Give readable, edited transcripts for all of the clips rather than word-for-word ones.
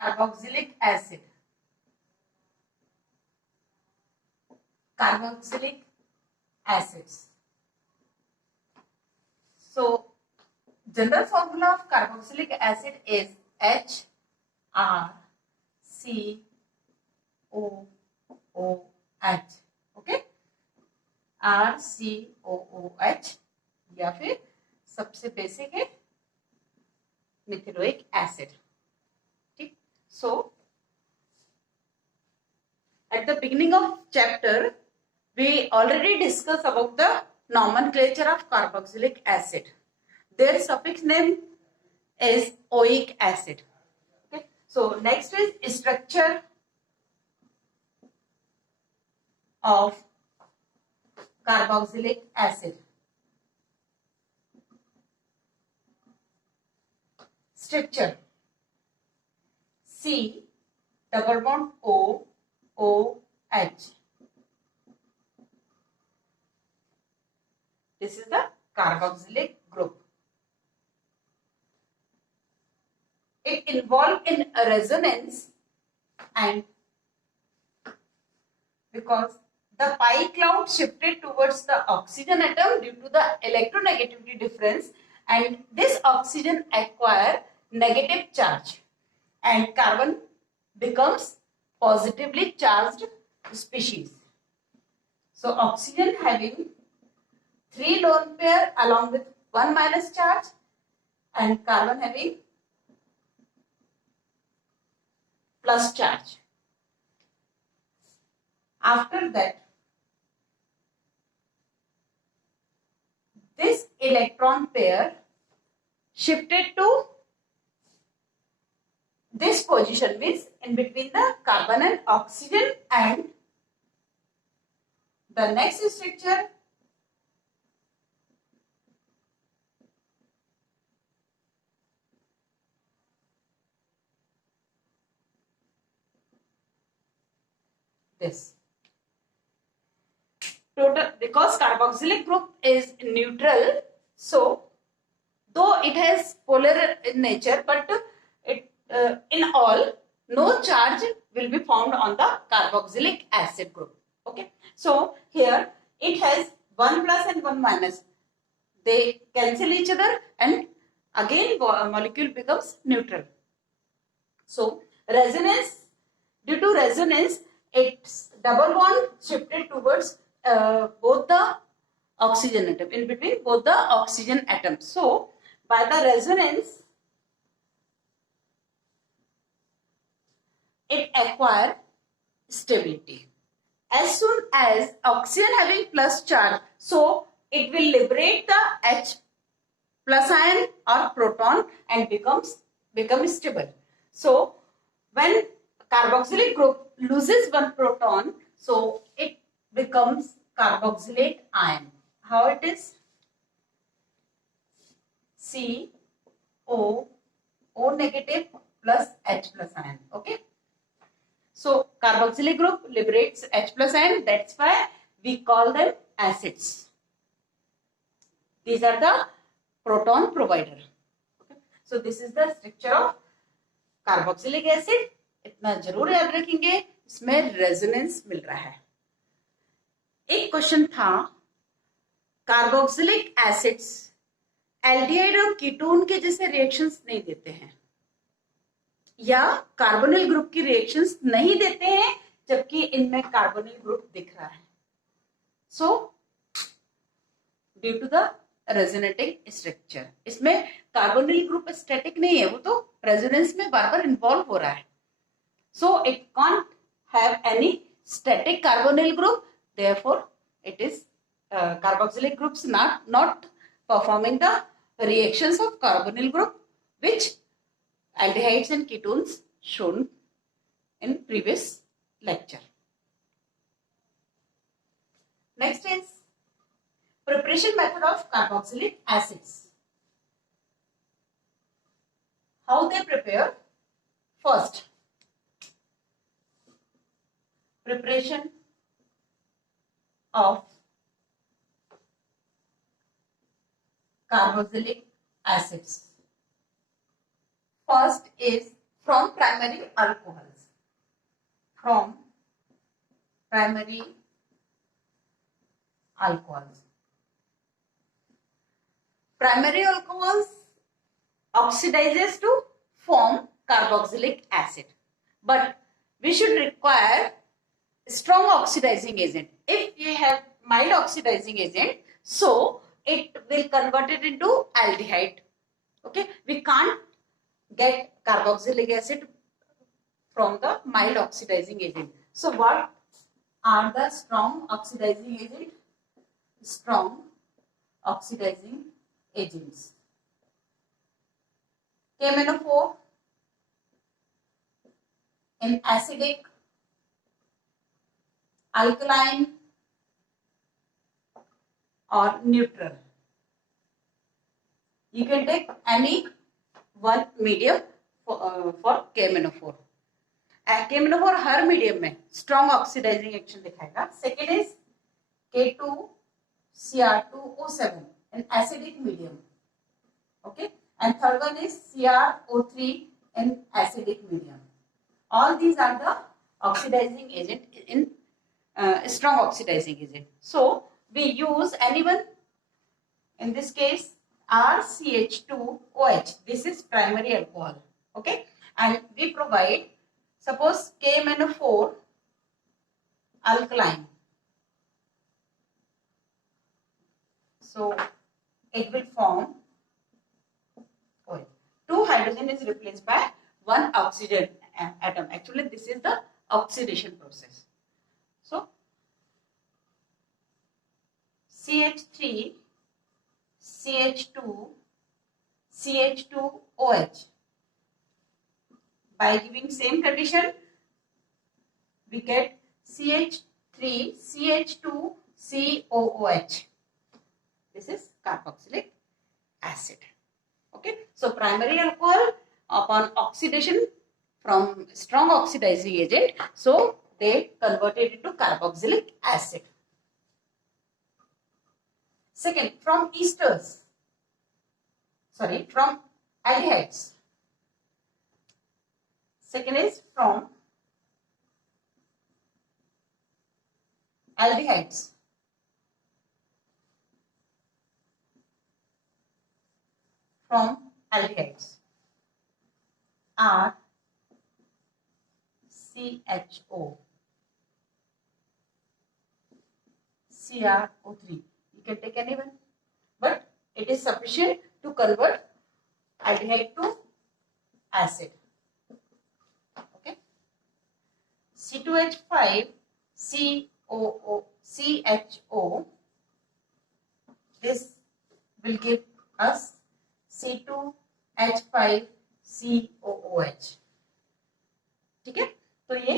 carboxylic acid. Carboxylic acids. So, general formula of carboxylic acid is HRCOOH. Okay, RCOOH या फिर सबसे बेसिक है मिथिलोइक एसिड. ठीक. So, at the beginning of chapter, we already discussed about the nomenclature of carboxylic acid. Their suffix name is oic acid. Okay. So next is structure of carboxylic acid. Structure: C double bond OH. This is the carboxylic group. It involved in a resonance, and because the pi cloud shifted towards the oxygen atom due to the electronegativity difference, and this oxygen acquire negative charge and carbon becomes positively charged species. So oxygen having 3 lone pair along with 1 minus charge, and carbon having plus charge. After that, this electron pair shifted to this position, means in between the carbon and oxygen, and the next structure this. Total, because carboxylic group is neutral, so though it has polar in nature, but it in all no charge will be found on the carboxylic acid group. Okay, so here it has 1 plus and 1 minus. They cancel each other, and again molecule becomes neutral. So resonance, due to resonance, its double bond shifted towards both the oxygen atom, in between both the oxygen atoms. So by the resonance, it acquire stability. As soon as oxygen having plus charge, so it will liberate the H plus ion or proton and become stable. So when carboxylic group loses one proton, so it becomes carboxylate ion. How it is? CO, O negative plus H plus ion. Okay. So carboxylic group liberates H plus ion. That's why we call them acids. These are the proton provider. Okay. So this is the structure of carboxylic acid. इतना जरूर याद रखेंगे, इसमें रेजोनेंस मिल रहा है. एक क्वेश्चन था, carboxylic acids aldehyde और कीटोन के जैसे रिएक्शंस नहीं देते हैं, या कार्बोनिल ग्रुप की रिएक्शंस नहीं देते हैं, जबकि इनमें कार्बोनिल ग्रुप दिख रहा है. So due to the resonating structure, इसमें कार्बोनिल ग्रुप स्टैटिक नहीं है, वो तो रेजोनेंस में बार बार इन्वॉल्व हो रहा है. So it can't have any static carbonyl group. Therefore, it is carboxylic groups not performing the reactions of carbonyl group, which aldehydes and ketones shown in previous lecture. Next is preparation method of carboxylic acids. How they prepare? First, preparation of carboxylic acids. First is from primary alcohols. From primary alcohols. Primary alcohols oxidizes to form carboxylic acid, but we should require strong oxidizing agent. If you have mild oxidizing agent, so it will convert it into aldehyde. Okay, we can't get carboxylic acid from the mild oxidizing agent. So what are the strong oxidizing agent? Strong oxidizing agents. KMnO4 in acidic, alkaline or neutral. You can take any one medium for KMnO4. KMnO4 हर मीडियम में strong oxidising action दिखाएगा. Second is K2Cr2O7 in acidic medium. Okay, and third one is CrO3 in acidic medium. All these are the oxidizing agent in strong oxidizing agent. So we use anyone. In this case, RCH2OH. This is primary alcohol. Okay, and we provide, suppose KMnO4 alkaline. So it will form OH. 2 hydrogen is replaced by 1 oxygen atom. Actually, this is the oxidation process. So CH3, CH2, CH2OH. By giving same condition, we get CH3, CH2, COOH. This is carboxylic acid. Okay, so primary alcohol upon oxidation from strong oxidizing agent, so they converted into carboxylic acid. Second, from esters, from aldehydes. Second is from aldehydes. From aldehydes. RCHO, CrO3. You can take anyone, but it is sufficient to convert aldehyde to acid. Okay. C2H5, CHO. This will give us C2H5COOH. ठीक है, तो ये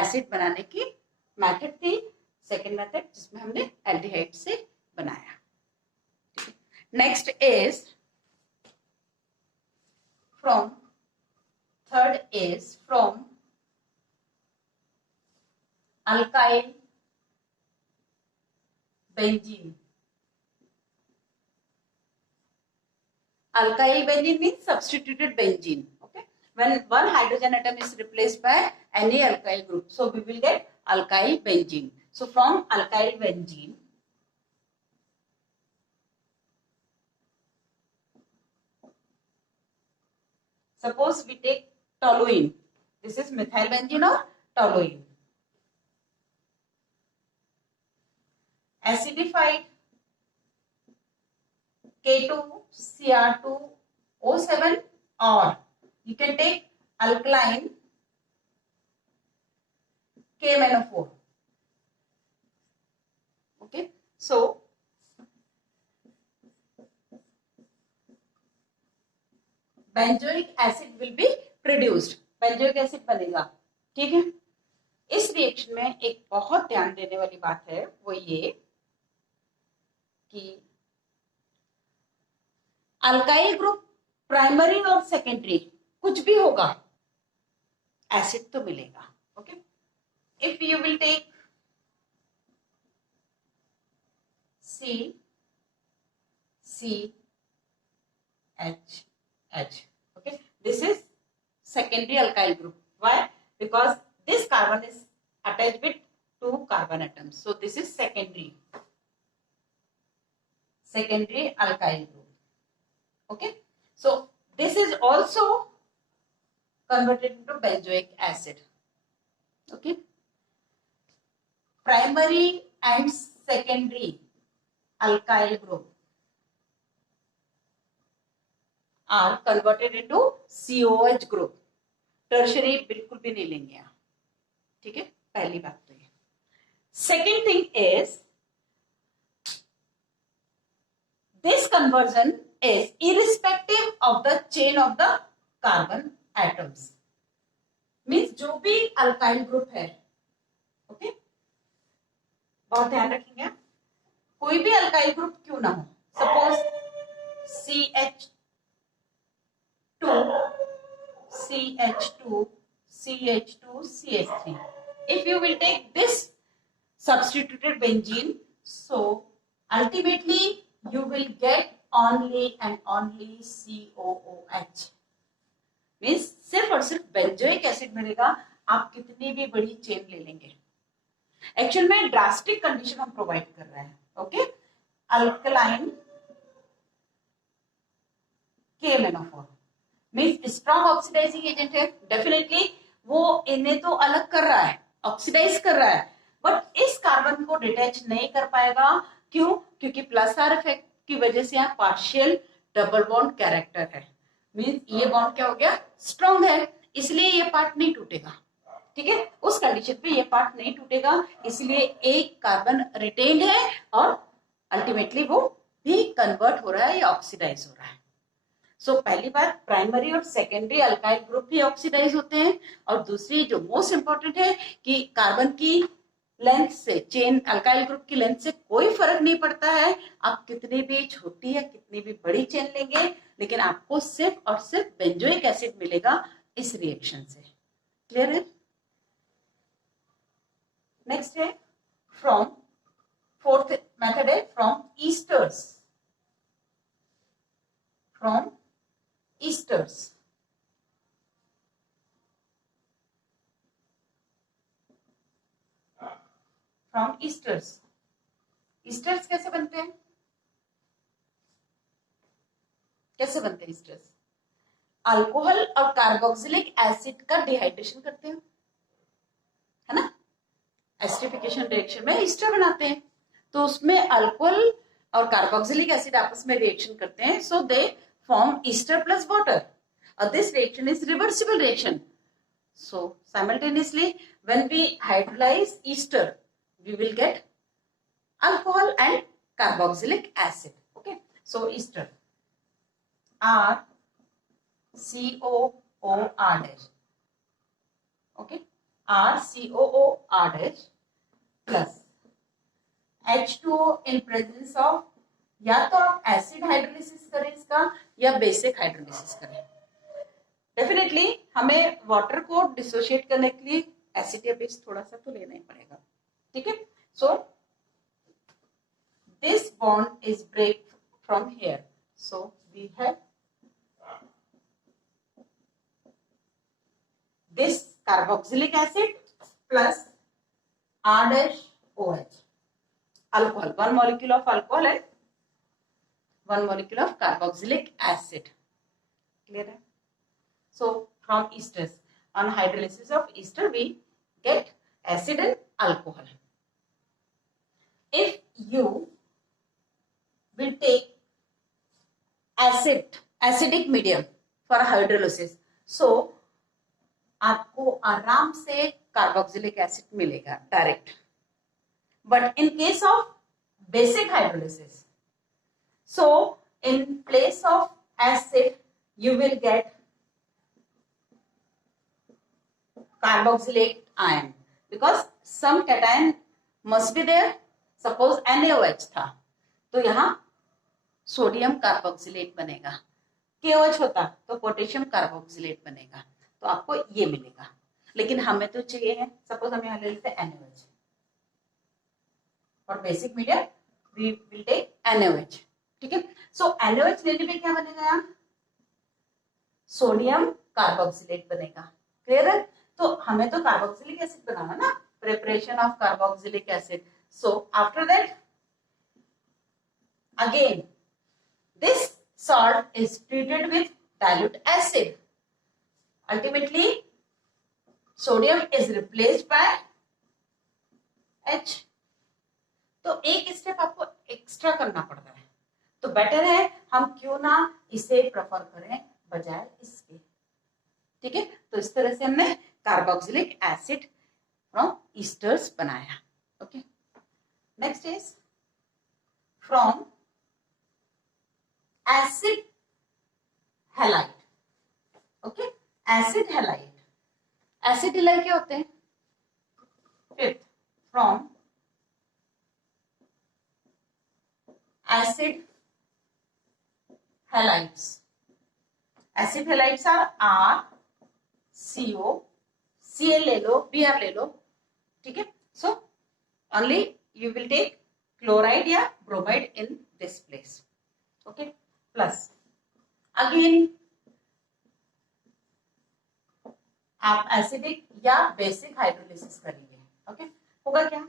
एसिड बनाने की मेथड थी. Second method जिसमें हमने एल्डिहाइड से बनाया. Next is from, third is from alkyl benzene. Alkyl benzene means substituted benzene. Okay, when one hydrogen atom is replaced by any alkyl group, so we will get alkyl benzene. So from alkyl benzene, suppose we take toluene. This is methyl benzene or toluene. Acidified K2Cr2O7, or you can take alkaline KMnO4. Okay, so benzoic acid will be produced. benzoic acid बनेगा. ठीक है, इस रिएक्शन में एक बहुत ध्यान देने वाली बात है, वो ये कि अल्काइल ग्रुप प्राइमरी और सेकेंडरी कुछ भी होगा, एसिड तो मिलेगा. Okay, if you will take CH. Okay, this is secondary alkyl group. Why? Because this carbon is attached with two carbon atoms, so this is secondary alkyl group. Okay, so this is also converted into benzoic acid. Okay, primary and secondary alkyl group are converted into COH group. Tertiary बिल्कुल भी नहीं लेंगे यहाँ, ठीक है, पहली बात तो ये. Second thing is this conversion is irrespective of the chain of the carbon atoms. Means जो भी अल्काइल ग्रुप है, ओके, बहुत ध्यान रखेंगे, कोई भी अल्काइल ग्रुप क्यों ना हो, suppose CH2, CH3. If you will take this substituted benzene, so ultimately you will get only and only COOH. Means सिर्फ और सिर्फ बेंजोइक एसिड मिलेगा. आप कितनी भी बड़ी चेन ले लेंगे. एक्चुअल में ड्रास्टिक कंडीशन हम प्रोवाइड कर रहे हैं. Okay, alkaline KMnO4 means strong oxidising agent है. डेफिनेटली वो इन्हें तो अलग कर रहा है, ऑक्सीडाइज कर रहा है, बट इस कार्बन को डिटैच नहीं कर पाएगा. क्यों? क्योंकि प्लस आर इफेक्ट की वजह से यहाँ पार्शियल डबल बॉन्ड कैरेक्टर है. मीन्स ये बॉन्ड क्या हो गया, स्ट्रॉन्ग है, इसलिए ये पार्ट नहीं टूटेगा. ठीक है, उस कंडीशन पे ये पार्ट नहीं टूटेगा, इसलिए एक कार्बन रिटेन्ड है और अल्टीमेटली वो भी कन्वर्ट हो रहा है या ऑक्सीडाइज हो रहा है. सो पहली बात, प्राइमरी और सेकेंडरी अल्काइल ग्रुप भी ऑक्सीडाइज होते हैं. और दूसरी जो मोस्ट इंपॉर्टेंट है कि कार्बन की लेंथ से, चेन अल्काइल ग्रुप की लेंथ से कोई फर्क नहीं पड़ता है. आप कितनी भी छोटी या कितनी भी बड़ी चेन लेंगे, लेकिन आपको सिर्फ और सिर्फ बेंजोइक एसिड मिलेगा इस रिएक्शन से. क्लियर है? नेक्स्ट है फ्रॉम, फोर्थ मेथड है from esters. From esters, from esters. Esters कैसे बनते हैं? कैसे बनते हैं ईस्टर्स? अल्कोहल और कार्बोक्सिलिक एसिड का डिहाइड्रेशन करते हैं, है ना, एस्टरिफिकेशन रिएक्शन में ईस्टर बनाते हैं. तो उसमें अल्कोहल और कार्बोक्सिलिक एसिड आपस में रिएक्शन करते हैं, सो दे form ester plus water. This reaction is reversible reaction. So simultaneously, when we hydrolyze ester, we will get alcohol and carboxylic acid. Okay, so ester, R COOR dash. Okay, R COOR dash plus H2O in presence of, या तो आप acid hydrolysis करें इसका या basic hydrolysis करें. डेफिनेटली हमें वाटर को डिसोशिएट करने के लिए एसिड या बेस थोड़ा सा तो लेना ही पड़ेगा. ठीक है, so this bond is break from here, so we have this carboxylic acid plus R-OH, alcohol, one molecule of alcohol and one molecule of carboxylic acid. Clear? So from esters, on hydrolysis of ester we get acid and alcohol. If you will take acidic medium for hydrolysis, so आपको आराम से carboxylic acid मिलेगा direct. But in case of basic hydrolysis, so in place of acid you will get carboxylate ion, because some cation must be there. Suppose NaOH था तो यहाँ sodium carboxylate बनेगा. KOH होता तो पोटेशियम कार्बोक्सिलेट बनेगा. तो आपको ये मिलेगा. लेकिन हमें तो चाहिए है, सपोज हम यहाँ ले लेते हैं NaOH. और basic medium we will take NaOH. ठीक है, सो NaOH लेने पे क्या बनेगा यहाँ? सोडियम कार्बोक्सिलेट बनेगा। क्लियर है? तो हमें तो कार्बोक्सिलिक एसिड बनाना ना, preparation of carboxylic acid. So after that again this salt is treated with dilute acid. Ultimately, sodium is replaced by H. तो एक स्टेप आपको एक्स्ट्रा करना पड़ता है, तो बेटर है हम क्यों ना इसे प्रेफर करें बजाय इसके। ठीक है, तो इस तरह से हमने कार्बोक्सिलिक एसिड फ्रॉम ईस्टर्स बनाया। Okay, next is from acid halide. Okay, acid halide, acid halide क्या होते हैं? Fifth, from acid halides. Acid halides are are CO, Cl ले लो, Br ले लो। ठीक है, so only you will take chloride या bromide in this place. Okay, plus again आप एसिडिक या बेसिक हाइड्रोलिसिस करेंगे। ओके, होगा क्या?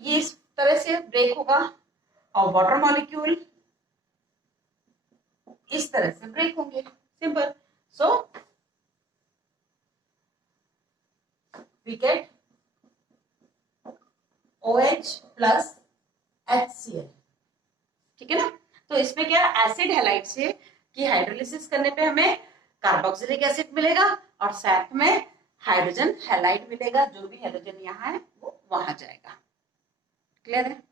ये इस तरह से ब्रेक होगा और वाटर मॉलिक्यूल इस तरह से ब्रेक होंगे। Simple. So we get OH plus HCl। ठीक है ना? तो इसमें क्या, एसिड हैलाइड से की हाइड्रोलिसिस करने पे हमें कार्बोक्सिलिक एसिड मिलेगा और साथ में हाइड्रोजन हैलाइड मिलेगा। जो भी हाइड्रोजन यहाँ है वो वहां जाएगा। क्लियर है?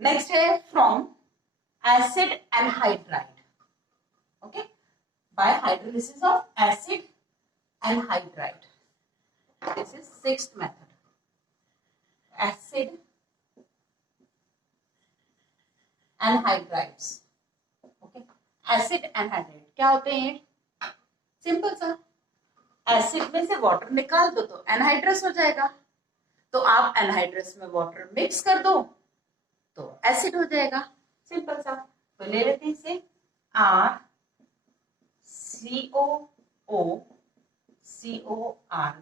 नेक्स्ट है from acid anhydride. Okay, bye hydrolysis of acid anhydride, this is sixth method. Acid anhydrides. Okay, acid anhydride क्या होते हैं? सिंपल सा, एसिड में से वाटर निकाल दो तो एनहाइड्रस हो जाएगा, तो आप एनहाइड्रस में वाटर मिक्स कर दो तो एसिड हो जाएगा। सिंपल सा। तो ले लेते हैं इसे, RCOO,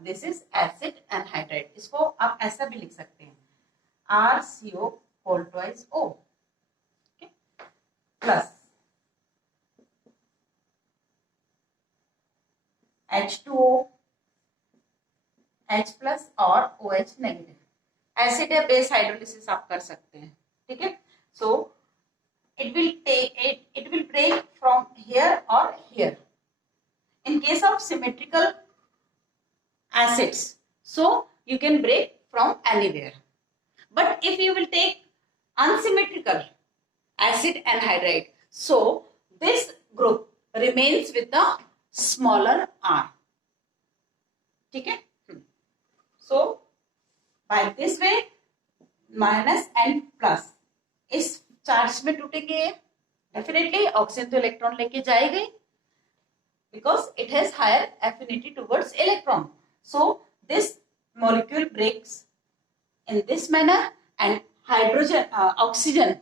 this is acid anhydride. इसको आप ऐसा भी लिख सकते हैं, RCO whole twice O plus H2O, H plus और OH नेगेटिव। एसिड या बेस हाइड्रोलिसिस आप कर सकते हैं। ठीक है, सो it will break from here or here in case of symmetrical acids, so you can break from anywhere, but if you will take unsymmetrical acid anhydride, so this group remains with the smaller r। ठीक है, so by this way minus and plus इस चार्ज में टूटेंगे, definitely oxygen तो इलेक्ट्रॉन लेके जाएगा because it has higher affinity towards electron, so this molecule breaks in this manner and oxygen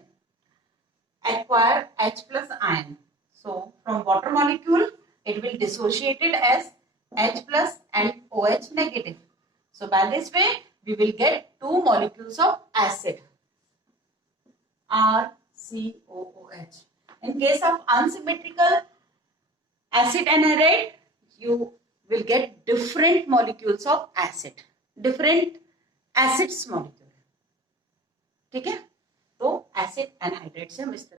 acquire H plus ion, so from water molecule it will dissociated as H plus and OH negative, so by this way we will get two molecules of acid, RCOOH. In case of unsymmetrical acid anhydride, you will get different molecules of acid, different acids molecule. ठीक है, तो acid anhydride से हम इस